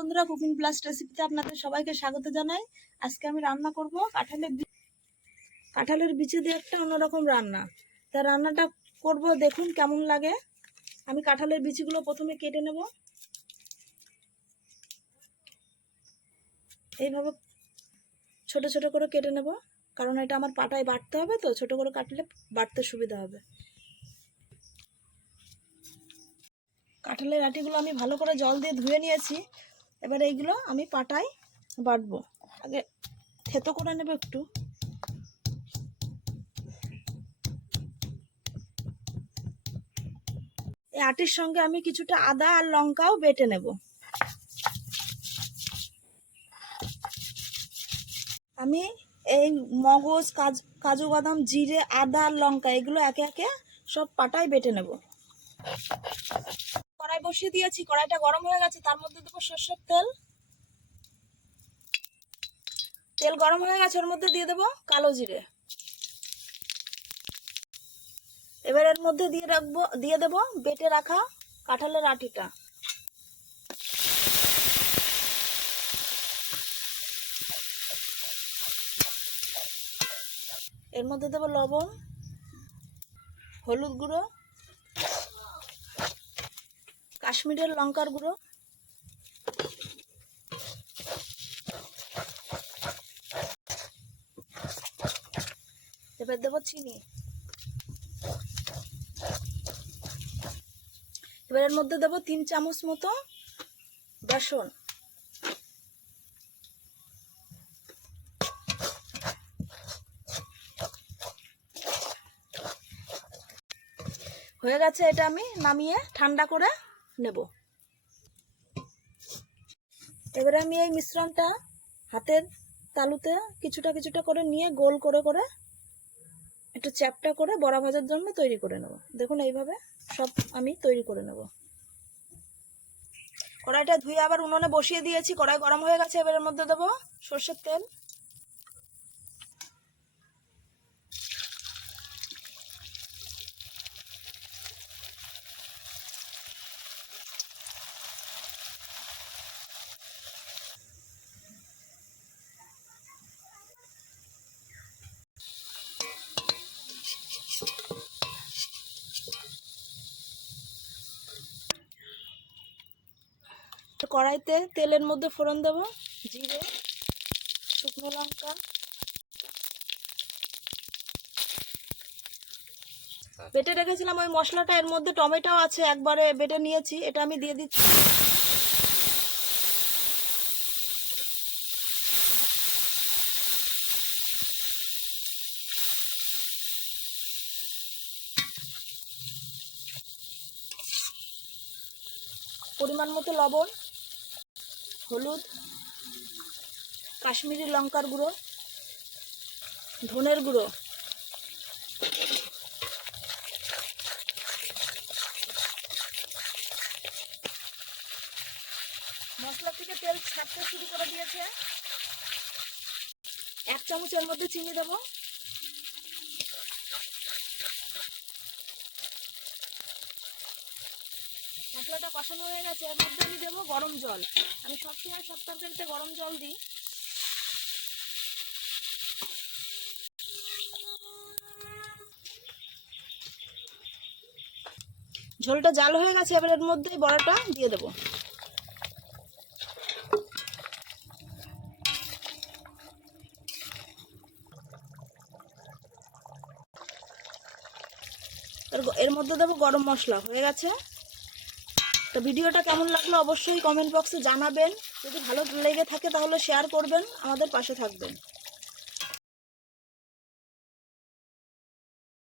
বন্ধুরা cooking plus রেসিপিতে আপনাদের সবাইকে স্বাগত জানাই। আজকে আমি রান্না করব কাঁঠালের কাঁঠালের বিচি দিয়ে একটা অন্যরকম রান্না। তা রান্নাটা করব, দেখুন কেমন লাগে। আমি কাঁঠালের বিচিগুলো প্রথমে কেটে নেব। এইভাবে ছোট ছোট করে কেটে নেব, কারণ এটা আমার পাটায় বাটতে হবে তো, ছোট করে কাটলে বাটতে সুবিধা হবে। কাঁঠালের আটিগুলো আমি ভালো করে জল দিয়ে ধুয়ে নিয়েছি। এবার এইগুলো আমি পাটায় বাটবো। আগে থেতো করে নেব একটু। এই আটির সঙ্গে আমি কিছুটা আদা আর লঙ্কাও বেটে নেব। আমি এই মগজ, কাজ, কাজু বাদাম, জিরে, আদা আর লঙ্কা, এগুলো একে একে সব পাটায় বেটে নেব। কড়াই বসিয়ে দিয়েছি, কড়াইটা গরম হয়ে গেছে, তার মধ্যে দেবো সর্ষের তেল। তেল গরম হয়ে গেছে, ওর মধ্যে দিয়ে দেবো কালো জিরে। এবার এর মধ্যে দিয়ে রাখব, দিয়ে দেবো বেটে রাখা কাঁঠালের আটিটা। এর মধ্যে দেবো লবণ, হলুদ গুঁড়ো কাশ্মীরের লঙ্কার গুঁড়ো। এবার দেবো চিনি। এবার এর মধ্যে দেবো তিন চামচ মতো বেসন। হয়ে গেছে এটা আমি নামিয়ে ঠান্ডা করে নেব। এবারে আমি এই মিশ্রণটা হাতের তালুতে কিছুটা কিছুটা করে নিয়ে গোল করে করে একটু চ্যাপটা করে বড়া ভাজার জন্য তৈরি করে নেব। দেখুন এইভাবে সব আমি তৈরি করে নেব। কড়াইটা ধুয়ে আবার উনুনে বসিয়ে দিয়েছি। কড়াই গরম হয়ে গেছে এবারের মধ্যে দেবো সর্ষের তেল। কড়াইতে তেলের মধ্যে ফোড়ন দেব, জিরে, শুকনো লঙ্কা। বেটে রেখেছিলাম ওই মশলাটা, এর মধ্যে টমেটো আছে, একবারে বেটে নিয়েছি, এটা আমি দিয়ে দিচ্ছি। পরিমাণ মতো লবণ। হলুদ, কাশ্মীরি লঙ্কার গুঁড়ো, ধনের গুঁড়ো। মশলা থেকে তেল ছাড়তে শুরু করে দিয়েছে। এক চামচের মধ্যে চিনি দেবো। মশলাটা কষানো হয়ে গেছে, এর মধ্যে আমি দেবো গরম জল। আমি সবসময় সব তরকারিতে গরম জল দিই। ঝোলটা জাল হয়ে গেছে, এবার এর মধ্যে বড়াটা দিয়ে দেবো। এর- এর মধ্যে দেবো গরম মশলা, হয়ে গেছে। তো ভিডিওটা কেমন লাগল অবশ্যই কমেন্ট বক্সে জানাবেন। যদি ভালো লেগে থাকে তাহলে শেয়ার করবেন, আমাদের পাশে থাকবেন।